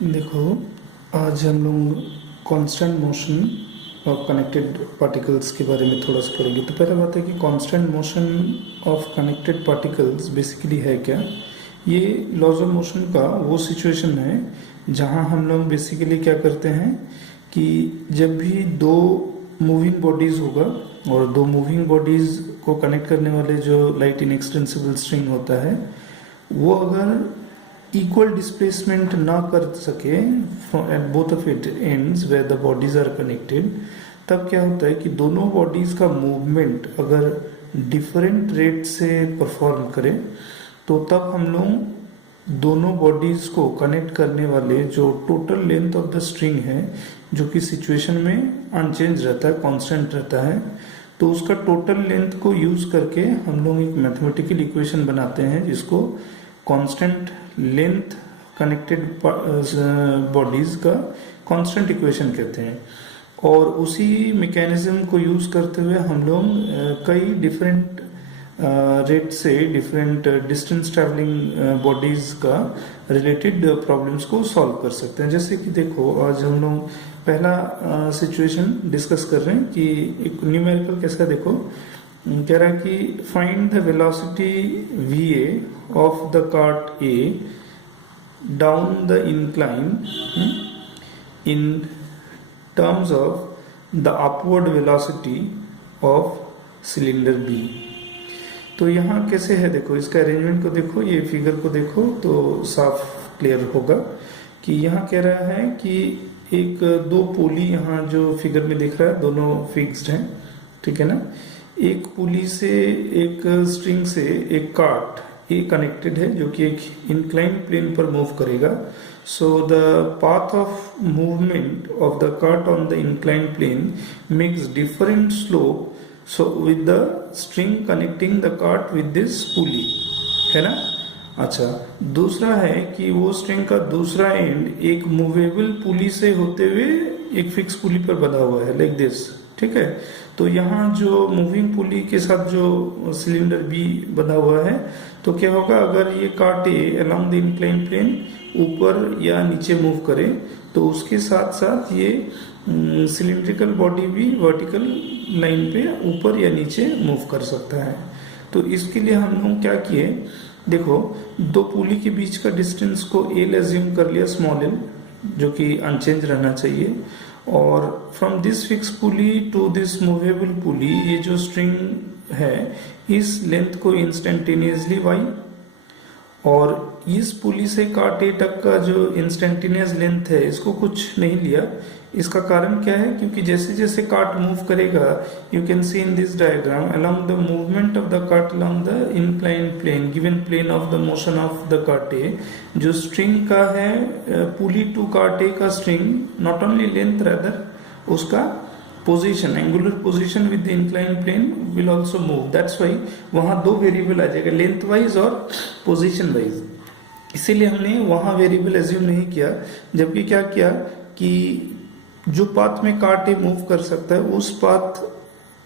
देखो, आज हम लोग constant motion of connected particles के बारे में थोड़ा सा पढ़ेंगे। तो पहला बात है कि constant motion of connected particles basically है क्या। ये लॉज ऑफ मोशन का वो सिचुएशन है जहां हम लोग बेसिकली क्या करते हैं कि जब भी दो मूविंग बॉडीज होगा और दो मूविंग बॉडीज को कनेक्ट करने वाले जो लाइट इनएक्सटेंसिबल स्ट्रिंग होता है वो अगर इक्वल डिस्प्लेसमेंट ना कर सके at both of it ends where the bodies are connected, तब क्या होता है कि दोनों बॉडीज का मूवमेंट अगर डिफरेंट रेट से परफॉर्म करे तो तब हम लोग दोनों बॉडीज को कनेक्ट करने वाले जो total length of the string है, जो कि सिचुएशन में अनचेंज रहता है, कांस्टेंट रहता है, तो उसका टोटल लेंथ को यूज करके हम लोग एक मैथमेटिकल इक्वेशन बनाते हैं जिसको कांस्टेंट लेंथ कनेक्टेड बॉडीज का कांस्टेंट इक्वेशन कहते हैं। और उसी मैकेनिज्म को यूज करते हुए हम लोग कई डिफरेंट रेट से डिफरेंट डिस्टेंस ट्रैवलिंग बॉडीज का रिलेटेड प्रॉब्लम्स को सॉल्व कर सकते हैं। जैसे कि देखो, आज हम लोग पहला सिचुएशन डिस्कस कर रहे हैं कि एक न्यूमेरिकल कैसा, देखो कह रहा है कि find the velocity va of the cart a down the incline in terms of the upward velocity of cylinder b। तो यहाँ कैसे है, देखो इसका अरेंजमेंट को देखो, ये फिगर को देखो तो साफ क्लियर होगा कि यहाँ कह रहा है कि एक दो पुली यहाँ जो फिगर में दिख रहा है दोनों फिक्स्ड हैं, ठीक है ना। एक पुली से एक स्ट्रिंग से एक कार्ट ए कनेक्टेड है जो कि एक इंक्लाइन प्लेन पर मूव करेगा। So the path of movement of the cart on the incline plane makes different slope so with the string connecting the cart with this pulley, है ना। अच्छा, दूसरा है कि वो स्ट्रिंग का दूसरा एंड एक मूवेबल पुली से होते हुए एक फिक्स पुली पर बंधा हुआ है, लाइक दिस, ठीक है। तो यहाँ जो मूविंग पुली के साथ जो सिलेंडर बी बंधा हुआ है, तो क्या होगा, अगर ये काटे अलोंग द इंक्लाइन प्लेन ऊपर या नीचे मूव करे तो उसके साथ साथ ये सिलिंड्रिकल बॉडी भी वर्टिकल लाइन पे ऊपर या नीचे मूव कर सकता है। तो इसके लिए हम लोग क्या किए, देखो दो पुली के बीच का डिस्टेंस को एल एज्यूम कर लिया, स्मॉल एल, जो कि अनचेंज रहना चाहिए। और from this fix pulley to this movable pulley, ये जो स्ट्रिंग है इस लेंथ को इंस्टेंटेनियसली वाई, और इस पुली से काटे तक का जो इंस्टेंटेनियस लेंथ है इसको कुछ नहीं लिया। इसका कारण क्या है, क्योंकि जैसे जैसे कार्ट मूव करेगा, you can see in this diagram along the movement of the cart along the incline plane given plane of the motion of the cart A, जो स्ट्रिंग का है पुली टू कार्ट ए का string, not only length rather उसका position, angular position with the incline plane will also move. That's why वहां दो variable आ जाएगा, length wise और पोजीशन वाइज। इसीलिए हमने वहां वेरिएबल एज्यूम नहीं किया, जबकि क्या किया कि जो पाथ में कार्ट ए मूव कर सकता है उस पाथ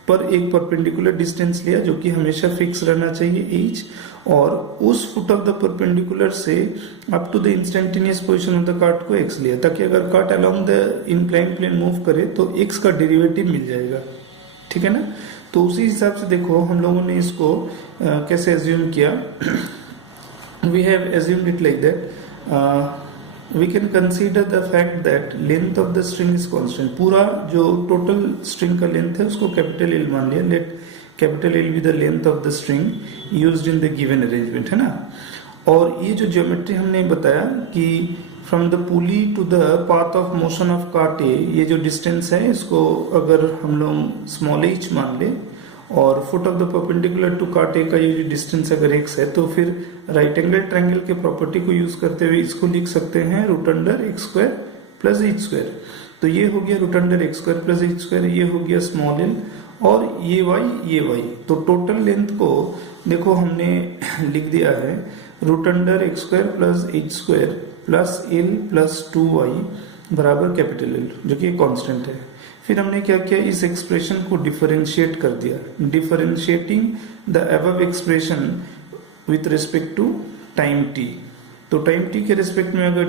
पर एक परपेंडिकुलर डिस्टेंस लिया जो कि हमेशा फिक्स रहना चाहिए h, और उस फुट ऑफ द परपेंडिकुलर से up to the instantaneous position of the cart को x लिया, ताकि अगर cart along the incline plane move करे तो x का डेरिवेटिव मिल जाएगा, ठीक है ना। तो उसी हिसाब से देखो हम लोगों ने इसको कैसे एज्यूम किया, we have assumed it like that we can consider the fact that length of the string is constant। पूरा जो total string का length है उसको capital L मान लिया, let capital L be the length of the string used in the given arrangement, है ना। और ये जो ज्योमेट्री हमने बताया कि from the pulley to the path of motion of cart A, ये जो डिस्टेंस है इसको अगर हम लोग स्मॉल h मान ले और foot of the perpendicular to cart A का ये जो डिस्टेंस अगर x है, तो फिर राइट एंगल ट्रायंगल के प्रॉपर्टी को यूज करते हुए इसको लिख सकते हैं root under x square plus h square. तो ये हो गया root under x square plus h square, ये हो गया स्मॉल एल, और ये y। तो टोटल लेंथ को देखो हमने लिख दिया है root under x square plus h square plus l plus 2y बराबर कैपिटल एल, जो कि कांस्टेंट है। फिर हमने क्या किया, इस एक्सप्रेशन को डिफरेंशिएट कर दिया, differentiating the above expression with respect to time t। तो टाइम t के रिस्पेक्ट में अगर